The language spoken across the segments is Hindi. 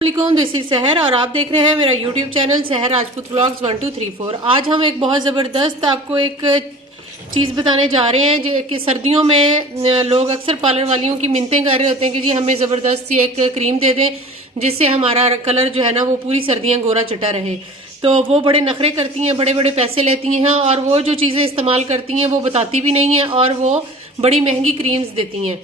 वालेकुम, दिस इज सहर और आप देख रहे हैं मेरा यूट्यूब चैनल सहर राजपूत व्लॉग्स 1 2 3 4। आज हम एक बहुत ज़बरदस्त आपको एक चीज़ बताने जा रहे हैं जो कि सर्दियों में लोग अक्सर पार्लर वालियों की मिन्नतें कर रहे होते हैं कि जी हमें ज़बरदस्त सी एक क्रीम दे दें जिससे हमारा कलर जो है ना वो पूरी सर्दियाँ गोरा चिटा रहे। तो वो बड़े नखरे करती हैं, बड़े बड़े पैसे लेती हैं और वो जो चीज़ें इस्तेमाल करती हैं वो बताती भी नहीं हैं और वो बड़ी महंगी क्रीम्स देती हैं।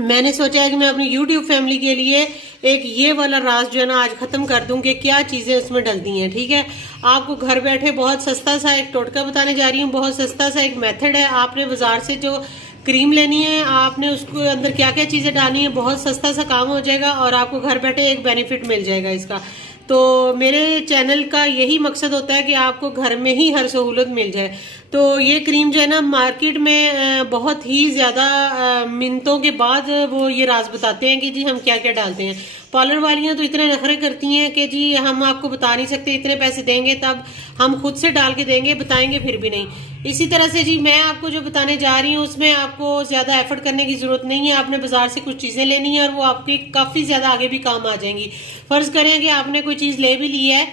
मैंने सोचा है कि मैं अपनी YouTube फैमिली के लिए एक ये वाला राज जो है ना आज ख़त्म कर दूं कि क्या चीज़ें उसमें डलती हैं। ठीक है, आपको घर बैठे बहुत सस्ता सा एक टोटका बताने जा रही हूँ। बहुत सस्ता सा एक मेथड है। आपने बाजार से जो क्रीम लेनी है, आपने उसको अंदर क्या क्या चीज़ें डालनी है, बहुत सस्ता सा काम हो जाएगा और आपको घर बैठे एक बेनिफिट मिल जाएगा इसका। तो मेरे चैनल का यही मकसद होता है कि आपको घर में ही हर सहूलत मिल जाए। तो ये क्रीम जो है ना मार्केट में बहुत ही ज़्यादा मिन्नतों के बाद वो ये राज बताते हैं कि जी हम क्या क्या डालते हैं। पार्लर वालियाँ तो इतने नखरे करती हैं कि जी हम आपको बता नहीं सकते, इतने पैसे देंगे तब हम खुद से डाल के देंगे, बताएंगे फिर भी नहीं। इसी तरह से जी मैं आपको जो बताने जा रही हूँ उसमें आपको ज़्यादा एफर्ट करने की ज़रूरत नहीं है। आपने बाजार से कुछ चीज़ें लेनी है और वो आपकी काफ़ी ज़्यादा आगे भी काम आ जाएंगी। फ़र्ज़ करें कि आपने कोई चीज़ ले भी ली है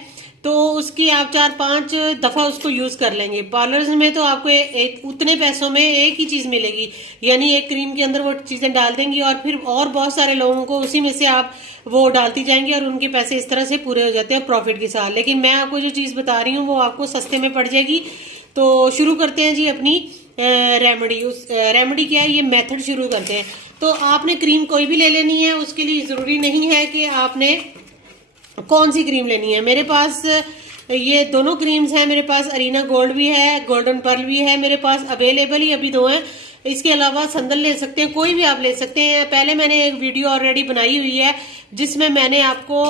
तो उसकी आप 4-5 दफ़ा उसको यूज़ कर लेंगे। पार्लर्स में तो आपको उतने पैसों में एक ही चीज़ मिलेगी, यानी एक क्रीम के अंदर वो चीज़ें डाल देंगी और फिर और बहुत सारे लोगों को उसी में से आप वो डालती जाएंगी और उनके पैसे इस तरह से पूरे हो जाते हैं प्रॉफिट के साथ। लेकिन मैं आपको जो चीज़ बता रही हूँ वो आपको सस्ते में पड़ जाएगी। तो शुरू करते हैं जी अपनी रेमेडी। उस रेमेडी क्या है, ये मेथड शुरू करते हैं। तो आपने क्रीम कोई भी ले लेनी है, उसके लिए ज़रूरी नहीं है कि आपने कौन सी क्रीम लेनी है। मेरे पास ये दोनों क्रीम्स हैं, मेरे पास अरीना गोल्ड भी है, गोल्डन पर्ल भी है मेरे पास, अवेलेबल ही अभी दो हैं। इसके अलावा संदल ले सकते हैं, कोई भी आप ले सकते हैं। पहले मैंने एक वीडियो ऑलरेडी बनाई हुई है जिसमें मैंने आपको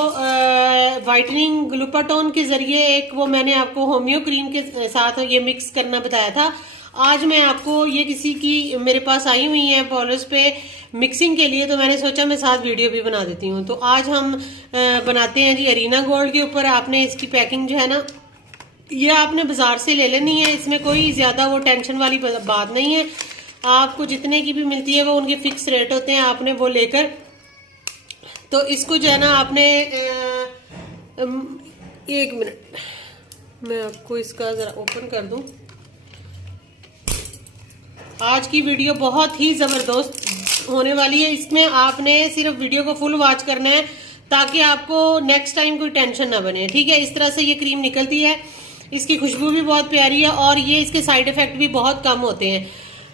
वाइटनिंग ग्लूटाथोन के जरिए एक वो मैंने आपको होम्यो क्रीम के साथ ये मिक्स करना बताया था। आज मैं आपको ये किसी की मेरे पास आई हुई है पॉलिश पे मिक्सिंग के लिए, तो मैंने सोचा मैं साथ वीडियो भी बना देती हूँ। तो आज हम बनाते हैं जी अरीना गोल्ड के ऊपर। आपने इसकी पैकिंग जो है ना ये आपने बाजार से ले लेनी है, इसमें कोई ज़्यादा वो टेंशन वाली बात नहीं है। आपको जितने की भी मिलती है वो उनके फिक्स रेट होते हैं, आपने वो लेकर तो इसको जो है ना आपने एक मिनट मैं आपको इसका ज़रा ओपन कर दूं। आज की वीडियो बहुत ही ज़बरदस्त होने वाली है। इसमें आपने सिर्फ वीडियो को फुल वॉच करना है ताकि आपको नेक्स्ट टाइम कोई टेंशन ना बने। ठीक है, इस तरह से ये क्रीम निकलती है। इसकी खुशबू भी बहुत प्यारी है और ये इसके साइड इफेक्ट भी बहुत कम होते हैं।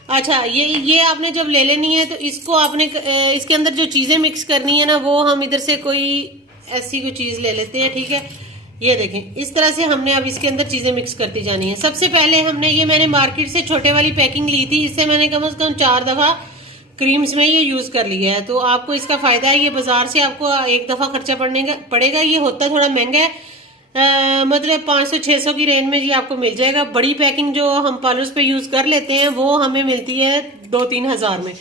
अच्छा, ये आपने जब ले लेनी है तो इसको आपने इसके अंदर जो चीज़ें मिक्स करनी है ना वो हम इधर से कोई ऐसी कोई चीज़ ले लेते हैं। ठीक है, ये देखें इस तरह से हमने अब इसके अंदर चीज़ें मिक्स करती जानी है। सबसे पहले मैंने मार्केट से छोटे वाली पैकिंग ली थी, इससे मैंने कम से कम 4 दफ़ा क्रीम्स में ये यूज़ कर लिया है। तो आपको इसका फ़ायदा है। ये बाज़ार से आपको एक दफ़ा खर्चा पड़ेगा। ये होता थोड़ा महंगा है, मतलब 500-600 की रेंज में जी आपको मिल जाएगा। बड़ी पैकिंग जो हम पार्लर्स पे यूज़ कर लेते हैं वो हमें मिलती है 2-3 हज़ार में।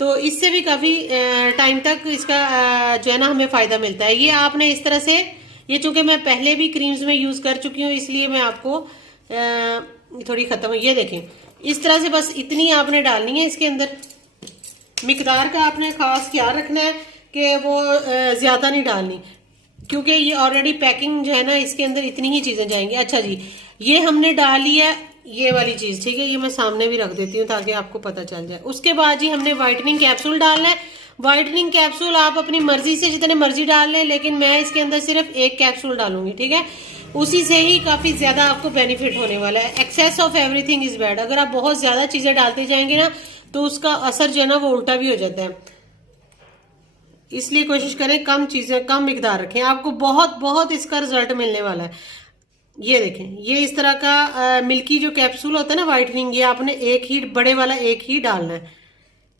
तो इससे भी काफ़ी टाइम तक इसका जो है ना हमें फ़ायदा मिलता है। ये आपने इस तरह से, ये चूंकि मैं पहले भी क्रीम्स में यूज़ कर चुकी हूँ इसलिए मैं आपको थोड़ी ख़त्म है। ये देखें इस तरह से बस इतनी आपने डालनी है इसके अंदर। मिकदार का आपने ख़ास ख्याल रखना है कि वो ज़्यादा नहीं डालनी, क्योंकि ये ऑलरेडी पैकिंग जो है ना इसके अंदर इतनी ही चीज़ें जाएंगी। अच्छा जी, ये हमने डाली है ये वाली चीज़। ठीक है, ये मैं सामने भी रख देती हूँ ताकि आपको पता चल जाए। उसके बाद जी हमने वाइटनिंग कैप्सूल डालना है। वाइटनिंग कैप्सूल आप अपनी मर्जी से जितने मर्जी डाल लें, लेकिन मैं इसके अंदर सिर्फ एक कैप्सूल डालूंगी। ठीक है, उसी से ही काफ़ी ज़्यादा आपको बेनिफिट होने वाला है। Excess of everything is bad. अगर आप बहुत ज़्यादा चीज़ें डालते जाएंगे ना तो उसका असर जो है ना वो उल्टा भी हो जाता है। इसलिए कोशिश करें कम चीज़ें कम मिकदार रखें, आपको बहुत बहुत इसका रिजल्ट मिलने वाला है। ये देखें ये इस तरह का मिल्की जो कैप्सूल होता है ना वाइटनिंग, ये आपने एक ही बड़े वाला एक ही डालना है।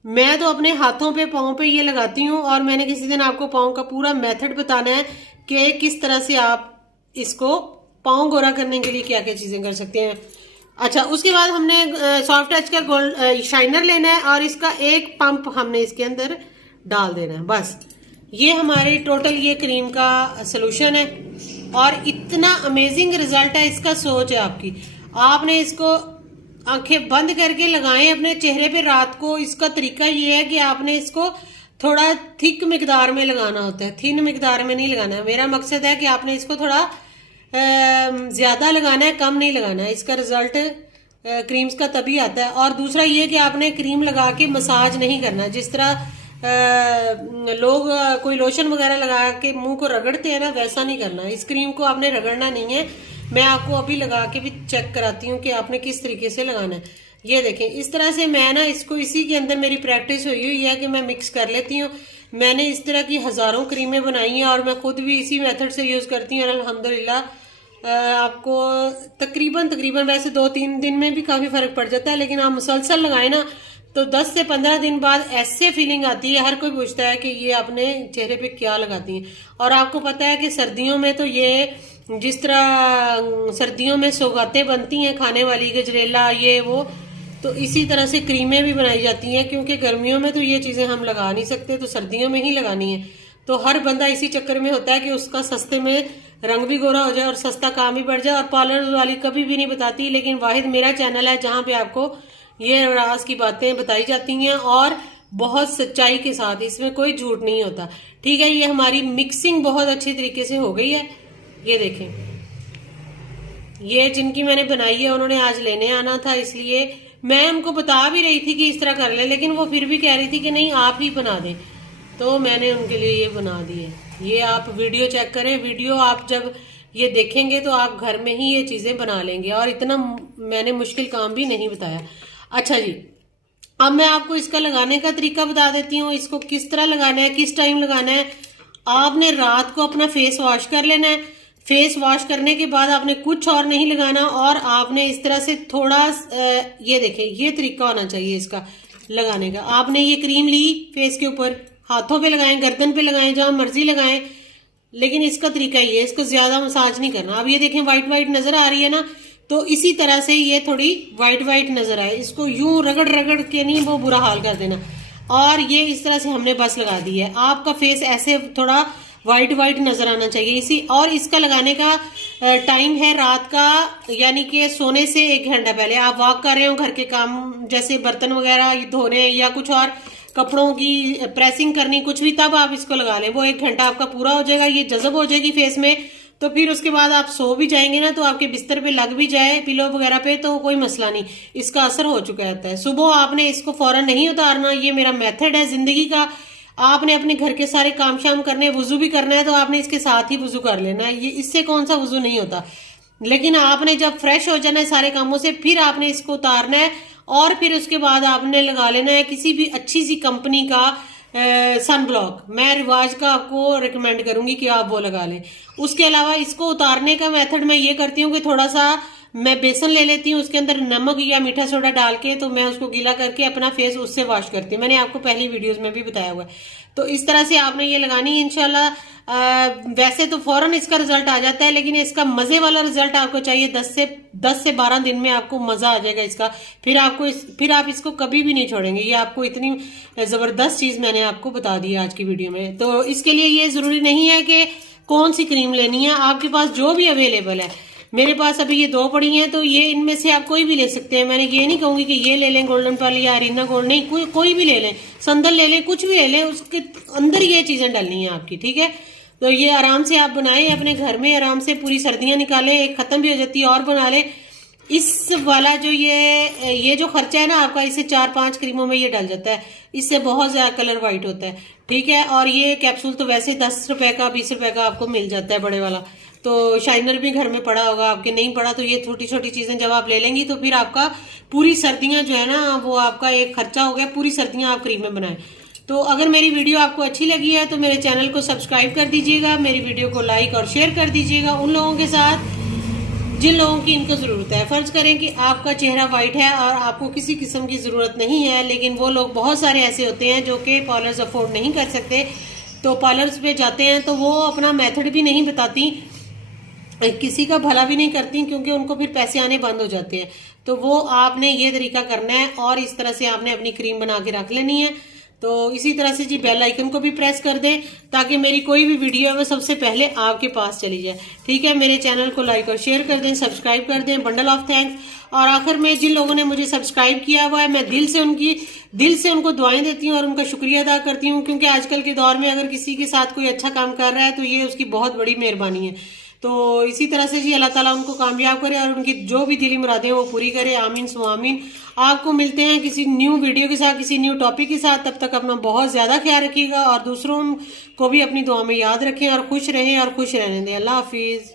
मैं तो अपने हाथों पे पाँव पे ये लगाती हूँ और मैंने किसी दिन आपको पाँव का पूरा मेथड बताना है कि किस तरह से आप इसको पाँव गोरा करने के लिए क्या क्या चीज़ें कर सकते हैं। अच्छा, उसके बाद हमने सॉफ्ट टच का गोल्ड शाइनर लेना है और इसका एक पंप हमने इसके अंदर डाल देना है। बस ये हमारी टोटल ये क्रीम का सोल्यूशन है और इतना अमेजिंग रिजल्ट है इसका। सोच है आपकी, आपने इसको आंखें बंद करके लगाएं अपने चेहरे पे रात को। इसका तरीका ये है कि आपने इसको थोड़ा थिक मिकदार में लगाना होता है, थिन मिकदार में नहीं लगाना है। मेरा मकसद है कि आपने इसको थोड़ा ज़्यादा लगाना है, कम नहीं लगाना है। इसका रिजल्ट क्रीम्स का तभी आता है। और दूसरा ये कि आपने क्रीम लगा के मसाज नहीं करना, जिस तरह लोग कोई लोशन वगैरह लगा के मुंह को रगड़ते हैं ना, वैसा नहीं करना। इस क्रीम को आपने रगड़ना नहीं है। मैं आपको अभी लगा के भी चेक कराती हूँ कि आपने किस तरीके से लगाना है। ये देखें, इस तरह से मैं ना इसको, इसी के अंदर मेरी प्रैक्टिस हुई है कि मैं मिक्स कर लेती हूँ। मैंने इस तरह की हज़ारों क्रीमें बनाई हैं और मैं खुद भी इसी मेथड से यूज़ करती हूँ और अल्हम्दुलिल्लाह आपको तकरीबन वैसे 2-3 दिन में भी काफ़ी फ़र्क पड़ जाता है, लेकिन आप मुसलसल लगाए ना तो 10 से 15 दिन बाद ऐसे फीलिंग आती है, हर कोई पूछता है कि ये आपने चेहरे पे क्या लगाती हैं। और आपको पता है कि सर्दियों में तो ये, जिस तरह सर्दियों में सौगातें बनती हैं खाने वाली, गजरेला ये वो, तो इसी तरह से क्रीमें भी बनाई जाती हैं, क्योंकि गर्मियों में तो ये चीज़ें हम लगा नहीं सकते, तो सर्दियों में ही लगानी है। तो हर बंदा इसी चक्कर में होता है कि उसका सस्ते में रंग भी गोरा हो जाए और सस्ता काम भी बढ़ जाए। और पार्लर वाली कभी भी नहीं बताती, लेकिन वाहिद मेरा चैनल है जहाँ पे आपको ये राज की बातें बताई जाती हैं और बहुत सच्चाई के साथ, इसमें कोई झूठ नहीं होता। ठीक है, ये हमारी मिक्सिंग बहुत अच्छी तरीके से हो गई है। ये देखें, ये जिनकी मैंने बनाई है उन्होंने आज लेने आना था, इसलिए मैं उनको बता भी रही थी कि इस तरह कर ले, लेकिन वो फिर भी कह रही थी कि नहीं आप ही बना दें, तो मैंने उनके लिए ये बना दी है। ये आप वीडियो चेक करें, वीडियो आप जब ये देखेंगे तो आप घर में ही ये चीज़ें बना लेंगे, और इतना मैंने मुश्किल काम भी नहीं बताया। अच्छा जी, अब मैं आपको इसका लगाने का तरीका बता देती हूँ। इसको किस तरह लगाना है, किस टाइम लगाना है। आपने रात को अपना फेस वॉश कर लेना है। फेस वॉश करने के बाद आपने कुछ और नहीं लगाना, और आपने इस तरह से थोड़ा, ये देखें, ये तरीका होना चाहिए इसका लगाने का। आपने ये क्रीम ली, फेस के ऊपर, हाथों पे लगाएं, गर्दन पे लगाएं, जहां मर्जी लगाएं, लेकिन इसका तरीका ये है, इसको ज्यादा मसाज नहीं करना। अब ये देखें वाइट वाइट नजर आ रही है ना, तो इसी तरह से ये थोड़ी वाइट वाइट नजर आए, इसको यूं रगड़ रगड़ के नहीं वो बुरा हाल कर देना। और ये इस तरह से हमने बस लगा दी है। आपका फेस ऐसे थोड़ा वाइट वाइट नजर आना चाहिए इसी। और इसका लगाने का टाइम है रात का, यानी कि सोने से 1 घंटा पहले। आप वॉक कर रहे हो, घर के काम जैसे बर्तन वगैरह धोने या कुछ और कपड़ों की प्रेसिंग करनी, कुछ भी, तब आप इसको लगा लें। वो 1 घंटा आपका पूरा हो जाएगा, ये जज़ब हो जाएगी फेस में। तो फिर उसके बाद आप सो भी जाएंगे ना, तो आपके बिस्तर पे लग भी जाए, पिलो वगैरह पे, तो कोई मसला नहीं, इसका असर हो चुका रहता है। सुबह आपने इसको फौरन नहीं उतारना, ये मेरा मेथड है जिंदगी का। आपने अपने घर के सारे काम शाम करने, वुजू भी करना है तो आपने इसके साथ ही वुजू कर लेना है। ये इससे कौन सा वुजू नहीं होता, लेकिन आपने जब फ्रेश हो जाना है सारे कामों से, फिर आपने इसको उतारना है, और फिर उसके बाद आपने लगा लेना है किसी भी अच्छी सी कंपनी का सन ब्लॉक। मैं रिवाज का आपको रिकमेंड करूंगी कि आप वो लगा लें। उसके अलावा इसको उतारने का मेथड मैं ये करती हूँ कि थोड़ा सा मैं बेसन ले लेती हूँ, उसके अंदर नमक या मीठा सोडा डाल के, तो मैं उसको गीला करके अपना फेस उससे वॉश करती हूँ। मैंने आपको पहली वीडियोस में भी बताया हुआ है। तो इस तरह से आपने ये लगानी है इंशाल्लाह। वैसे तो फौरन इसका रिजल्ट आ जाता है, लेकिन इसका मजे वाला रिजल्ट आपको चाहिए। 10 से 12 दिन में आपको मजा आ जाएगा इसका। फिर आप इसको कभी भी नहीं छोड़ेंगे। ये आपको इतनी जबरदस्त चीज मैंने आपको बता दी है आज की वीडियो में। तो इसके लिए ये जरूरी नहीं है कि कौन सी क्रीम लेनी है, आपके पास जो भी अवेलेबल है। मेरे पास अभी ये 2 पड़ी हैं, तो ये इनमें से आप कोई भी ले सकते हैं। मैंने ये नहीं कहूंगी कि ये ले लें गोल्डन पल या अरीना गोल्ड, नहीं, कोई भी ले लें, संदल ले लें, कुछ भी ले लें, उसके अंदर ये चीजें डालनी है आपकी। ठीक है, तो ये आराम से आप बनाएं अपने घर में, आराम से पूरी सर्दियां निकालें, एक खत्म भी हो जाती है और बना लें। इस वाला जो ये जो खर्चा है ना आपका, इससे 4-5 क्रीमों में ये डल जाता है। इससे बहुत ज्यादा कलर व्हाइट होता है। ठीक है, और ये कैप्सूल तो वैसे 10 रुपए का 20 रुपए का आपको मिल जाता है बड़े वाला। तो शाइनर भी घर में पड़ा होगा आपके, नहीं पड़ा तो ये छोटी छोटी चीजें जब आप ले लेंगी तो फिर आपका पूरी सर्दियां जो है ना, वो आपका एक खर्चा हो गया, पूरी सर्दियां आप क्रीम में बनाएं। तो अगर मेरी वीडियो आपको अच्छी लगी है तो मेरे चैनल को सब्सक्राइब कर दीजिएगा, मेरी वीडियो को लाइक और शेयर कर दीजिएगा उन लोगों के साथ जिन लोगों की इनको जरूरत है। फर्ज करें कि आपका चेहरा वाइट है और आपको किसी किस्म की जरूरत नहीं है, लेकिन वो लोग बहुत सारे ऐसे होते हैं जो कि पार्लर्स अफोर्ड नहीं कर सकते, तो पार्लर्स पे जाते हैं तो वो अपना मेथड भी नहीं बताती, किसी का भला भी नहीं करती, क्योंकि उनको फिर पैसे आने बंद हो जाते हैं। तो वो आपने ये तरीका करना है और इस तरह से आपने अपनी क्रीम बना के रख लेनी है। तो इसी तरह से जी बेल आइकन को भी प्रेस कर दें ताकि मेरी कोई भी वीडियो है वो सबसे पहले आपके पास चली जाए। ठीक है, मेरे चैनल को लाइक और शेयर कर दें, सब्सक्राइब कर दें। Bundle of thanks. और आखिर में जिन लोगों ने मुझे सब्सक्राइब किया हुआ है, मैं दिल से उनको दुआएं देती हूँ और उनका शुक्रिया अदा करती हूँ, क्योंकि आजकल के दौर में अगर किसी के साथ कोई अच्छा काम कर रहा है तो ये उसकी बहुत बड़ी मेहरबानी है। तो इसी तरह से जी अल्लाह ताला उनको कामयाब करे और उनकी जो भी दिली मुरादें वो पूरी करे। आमीन सु आमीन। आपको मिलते हैं किसी न्यू वीडियो के साथ, किसी न्यू टॉपिक के साथ। तब तक अपना बहुत ज्यादा ख्याल रखिएगा और दूसरों को भी अपनी दुआ में याद रखें और खुश रहें और खुश रहने दें। अल्लाह हाफिज।